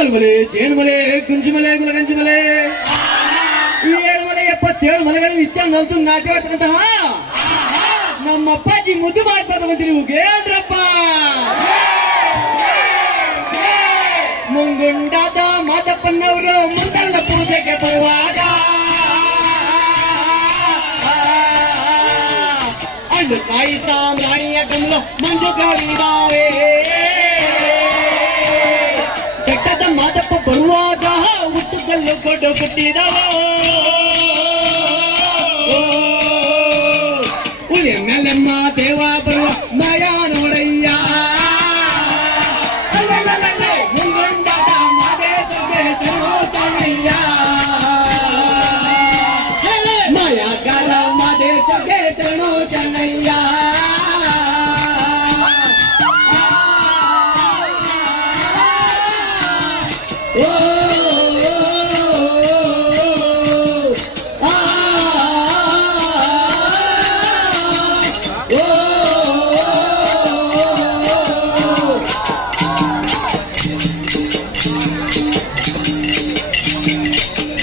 ಆಲ್ಮಲೆ ಜೇನುಮಲೆ ಗುಂಜಿಮಲೆ ಗುಲಗಂಜಿಮಲೆ 7 ಮಲೆ 77 ಮಲೆಗಳಲ್ಲಿ ನಿತ್ಯ ನಲ್ತು ನಾಟ್ಯ ಆಡ್ತಕ್ಕಂತಹ ನಮ್ಮ ಅಪ್ಪಾಜಿ ಮುದ್ದು ಮಾತಾಡ್ತಕ್ಕಂತ ನೀವು ಗೇಳ್ರಪ್ಪ. ಮುಂಗುಂಡಾದ ಮಾದಪ್ಪನವರು ಮುಂದಲ್ಲ ಪೂಜೆಗೆ ಬರುವಾಗ ಹಣ್ಣು ಕಾಯಿ ಸಾಮ್ರಾಣಿಯ ಕಮಲ ಮಂಜು ಕಾಡಿದಾವೆ. ಬೆಟ್ಟದ ಮಾದಪ್ಪ ಬರುವಾಗ ಹುಟ್ಟುಕಲ್ಲು ಕೊಟ್ಟು ಕೊಟ್ಟಿದಾವೆ. ಎಮ್ಮೆಲೆಮ್ಮ ದೇವ ಬರುವ ಮಯ ನೋಡಯ್ಯ. ಮುಂಗೊಂಡಾದ ಮಾದೇಶಗೆ ಚಣಯ್ಯ ಮಯಗಾರ ಮಾದೇಶಗೆ ಚಣಯ್ಯ.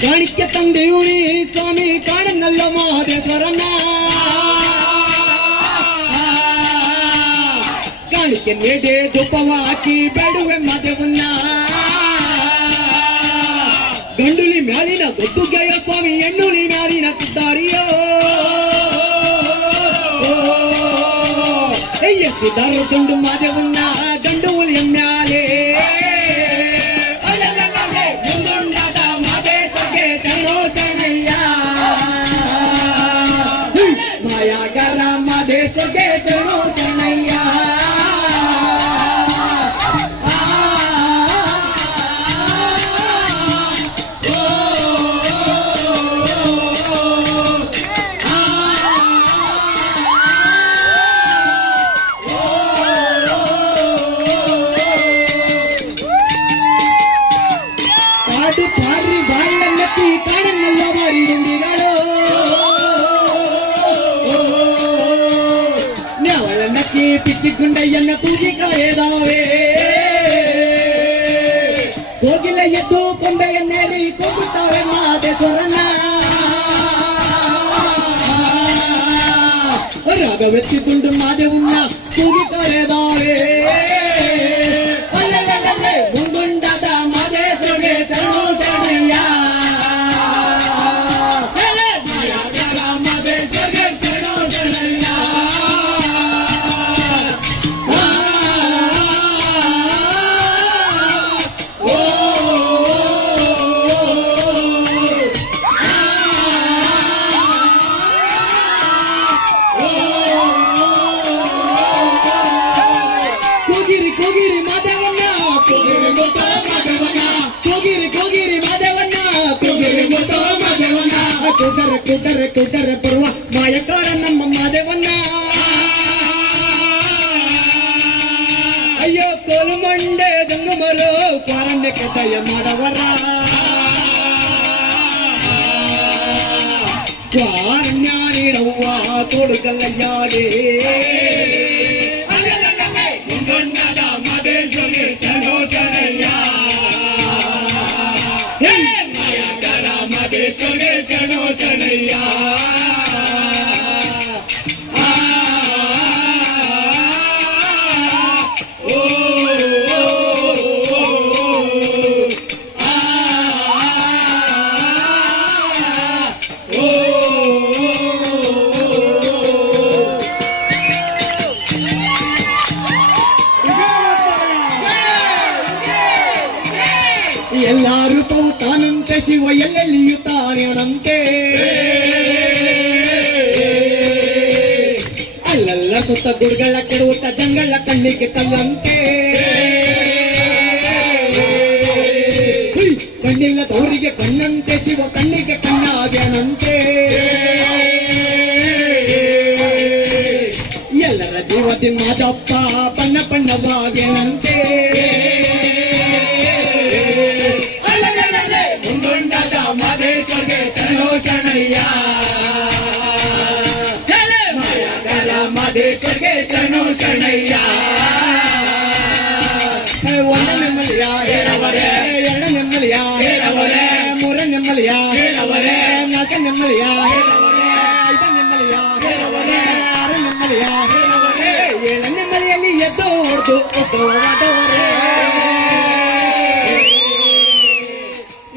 ಕಾಣಿಕೆ ತಂದೆಯೂರಿ ಸ್ವಾಮಿ ಕಾಣನಲ್ಲ ಮಹದೇಶ್ವರನ್ನ. ಕಾಣಿಕೆ ನೀಡೆ ಧೂಪವ ಹಾಕಿ ಬೇಡುವೆ ಮಾದೇವನ್ನ. ಗಂಡುಲಿ ಮ್ಯಾಲಿನ ದೊಡ್ಡುಗೆಯ ಸ್ವಾಮಿ ಹೆಣ್ಣುಲಿ ಮ್ಯಾಲಿನ ಕುದ್ದಾರಿಯೋ. ಎತ್ತಿದಾರು ದುಂಡು ಮಾದೇವನ್ನ ಗಂಡು ಹುಲಿಯ ಮ್ಯಾಲೆ. ಮಾಯಾಗಾರ ಮಾದೇಶಗೆ ಚಣಯ್ಯ. ಕಾಡು ಪಾರಿ ಬಾಯಿಯಲ್ಲಕ್ಕಿ ಕಾಡನ್ನೆಲ್ಲ ಬಾರಿ ದುಂಡಿಗಳು. ನ್ಯಾವಳನ್ನಕ್ಕಿ ಪಿಚ್ಚಿ ಗುಂಡಯ್ಯನ್ನ ಕೂಗಿ ಕಾಯದಾವೆ. ಕೋಗಿಲ ಎದ್ದು ಕೊಂಡೆಯನ್ನೇರಿ ಕೂಗುತ್ತಾವೆ ಮಾದೇಶ್ವರನ. ರಾಗವೆತ್ತಿ ದುಂಡು ಮಾದೇವನ್ನ ಕೂಗಿ ಕಾಯದಾವೆ. ಮುಂಗುಂಡಾದ ಮಾದೇಶ್ವರಿಗೆ ಶರಣಯ್ಯ. ಮಾದೇಶ್ವರಿಗೆ ಶರಣಯ್ಯ. ಕೋಗಿರಿ ಕೋಗಿರಿ ಮಾದೇವನ್ನ ಕೋಗಿರಿ ಮುತ್ತ ಮಾದೇವನ್ನ ಕೋಗಿರಿ ಕೋಗಿರಿ ಮಾದೇವನ್ನ ಕೋಗಿರಿ ಮುತ್ತ ಮಾದೇವನ್ನ. ಕೂಟರ ಕೂಟರ ಕೂಟರ ಬರುವ ಮಾಯಕಾರ ನಮ್ಮ ಮಾದೇವನ್ನ. ಅಯ್ಯೋ ಕೋಲು ಮಂಡೆ ದಂಗು ಮರೋ ಕಾರಣ್ಯಕ್ಕೆ ದಯ ಮಾಡವರ. ಕಾರಣ್ಯ ನೀಡವ್ವ ತೋಡುಗಲ್ಲಯ್ಯಾಗೆ. ಮುಂಗೊಂಡಾದ ಮಾದೇಶ್ವರಿಗೆ ಚಣಯ್ಯ. ಮಾಯಾಗಾರ ಮಾದೇಶ್ವರಿಗೆ ಚಣಯ್ಯ. ಎಲ್ಲ ರೂಪವು ತಾನಂತೆ ಶಿವ ಎಲ್ಲೆಲ್ಲಿಯೂ ತಾನೇನಂತೆ. ಅಲ್ಲೆಲ್ಲ ಸುತ್ತ ಗುಡ್ಗಳ ಕೆಡುತ್ತ ಜಂಗಳ ಕಣ್ಣಿಗೆ ಕಲ್ಲಂತೆ. ಕಣ್ಣಿಲ್ಲದವರಿಗೆ ಕಣ್ಣಂತೆ ಶಿವ ಕಣ್ಣಿಗೆ ಕಣ್ಣಾಗ್ಯಾನಂತೆ. ಎಲ್ಲರ ಜೀವದಿ ಮಾದಪ್ಪ ಬಣ್ಣ ಬಣ್ಣವಾಗ್ಯಾನಂತೆ. ಮುಂಗೊಂಡಾದ ಮಾದೇಶ್ವರಿಗೆ ಶರಣಯ್ಯ. ಮಾಯಾಗಾರ ಮಾದೇಶ್ವರಿಗೆ ಶರಣಯ್ಯ. ಒಂದನೇ ಮಲೆಯ ಇದು ಉದ್ಭವವಾದವರೇ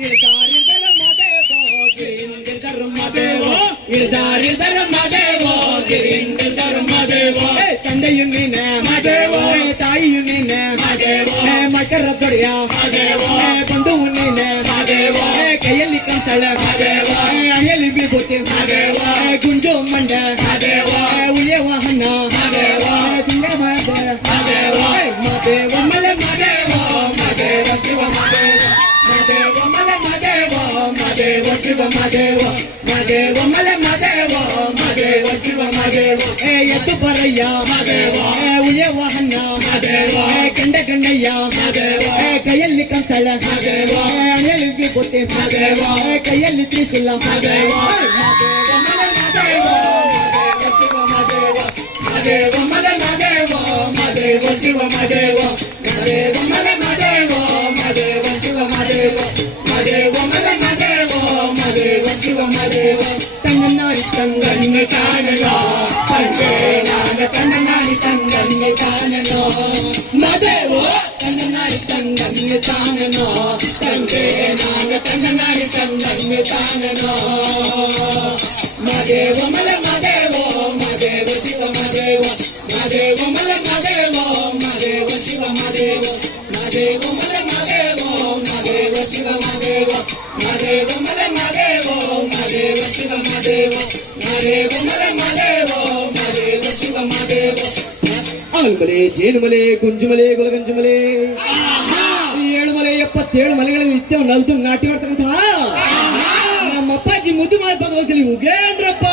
ಇಳ್ದಾರಿದರ ಮದೇವೋ ಗಿರಿಂದಿದರ ಮದೇವೋ ಇಳ್ದಾರಿದರ ಮದೇವೋ ಗಿರಿಂದಿದರ ಮದೇವೋ ತಂದೆಯು ನೀನೆ ಮದೇವೋ ತಾಯಿಯು ನೀನೆ ಮದೇವೋ ಮಕರ ದೊಡೆಯ ಮದೇವೋ ಬಂಧುವು ನೀನೆ ಮದೇವೋ ಕೈಯಲ್ಲಿ ಕಂತಳ ಮದೇವೋ ಅಯ್ಯಲ್ಲಿ ವಿಭೂತಿ ಮದೇವೋ ಗುಂಜು ಮಂಡ ಮದೇವೋ ಉಳಿಯವ ಹಣ್ಣ ಮದೇವೋ ತಿಂಗ ಮದೇವೋ ಮದೇವ ಮಲೆ ಮದೇವೋ ಮದೇವ ಶಿವ ಮದೇವ ಮದೇವ ಮಲೆ ಮದೇವೋ ಮದೇವ ಶಿವ ಮದೇವ ಮದೇವ ಮಲೆ ಮದೇವೋ ಮದೇವ ಶಿವ ಮದೇವ ಎದ್ದು ಬರಯ್ಯ ಮದೇವ ಉಳಿಯವ ಹಣ್ಣ ಮದೇವ ಕಂಡ ಗಂಡಯ್ಯ ಮದೇವ ಕೈಯಲ್ಲಿ ಕಂತಳ ಮದೇವ ಅಯ್ಯಲ್ಲಿ ವಿಭೂತಿ ಮದೇವ ಕೈಯಲ್ಲಿ ತ್ರಿಶೂಲ ಮದೇವ ಮದೇವ ಮಲೆ ಮದೇವೋ ಮದೇವ ಶಿವ ಮದೇವ ಮದೇವ ಮಲೆ ಮದೇವೋ ಮದೇವ ಶಿವ ಮದೇವ ಮದೇವ ಮಲೆ ಮದೇವೋ ಮದೇವ ಶಿವ ಮದೇವ ಮದೇವ ಮಲೆ ಮದೇವೋ ಮದೇವ ಶಿವ ಮದೇವ ತಂಗನಾಡಿ ತಂಗನ್ನೆ ತಾನನೋ ತಂಗೆ ನಾನ ತಂಗನಾಡಿ ತಂಗನ್ನೆ ತಾನನೋ ಮದೇವೋ ತಂಗನಾಡಿ ತಂಗನ್ನೆ ತಾನನೋ ತಂಗೆ ನಾನ ತಂಗನಾಡಿ ತಂಗನ್ನೆ ತಾನನೋ ಮದೇವ ಮಲೆ ಮದೇವೋ ಮದೇವ ಶಿವ ಮದೇವ ಮದೇವ ಮಲೆ ಮದೇವೋ ಮದೇವ ಶಿವ ಮದೇವ ಮದೇವ ಮಲೆ ಮದೇವೋ ಮದೇವ ಶಿವ ಮದೇವ ಮದೇವ ಮಲೆ ಮದೇವೋ ಮದೇವ ಶಿವ ಮದೇವ ಮದೇವ ಮಲೆ ಮದೇವೋ ಮದೇವ ಶಿವ ಮದೇವ ಆಲ್ಮಲೆ ಜೇನುಮಲೆ ಗುಂಜುಮಲೆ ಗುಲಗಂಜುಮಲೆ 7 ಮಲೆ 77 ಮಲೆಗಳಲ್ಲಿ ನಿತ್ಯ ನಲ್ದು ನಾಟಿ ಮಾಡ್ತಕ್ಕಂತಹ ನಮ್ಮ ಅಪ್ಪಾಜಿ ಮುದ್ದು ಮಾತಾಡೋದಲ್ಲಿ ಉಗೇಂದ್ರಪ್ಪ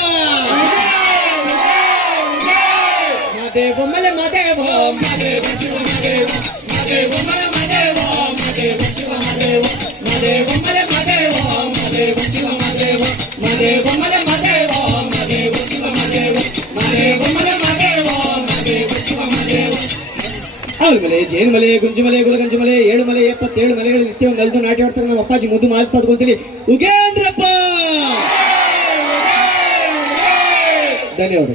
ಮದೇವ ಮಲೆ ಮದೇವ ಮದೇವ ಶಿವ ಮದೇವ ಮದೇವ ಮಲೆ ಮದೇವ ಮದೇವ ಶಿವ ಮದೇವ ಮದೇವ ಮಲೆ ಮದೇವ ಮದೇವ ಶಿವ ಮದೇವ ಮದೇವ ಮಲೆ ಮದೇವ ಮದೇವ ಶಿವ ಮದೇವ ಮದೇವ ಮಲೆ ಮದೇವ ಮದೇವ ಶಿವ ಮದೇವ ಆಲ್ಮಲೆ ಜೇನುಮಲೆ ಗುಂಜುಮಲೆ ಗುಲಗಂಜುಮಲೆ 7 ಮಲೆ 77 ಮಲೆಗಳು ನಿತ್ಯ ನಲ್ದು ನಾಟಿ ಮಾಡ್ತಾರೆ ನಮ್ಮ ಅಪ್ಪಾಜಿ ಮುದ್ದು ಮಾತಾಡೋದು ಅಂತೇಳಿ ಉಗೇಂದ್ರಪ್ಪ ಧನ್ಯವಾದ.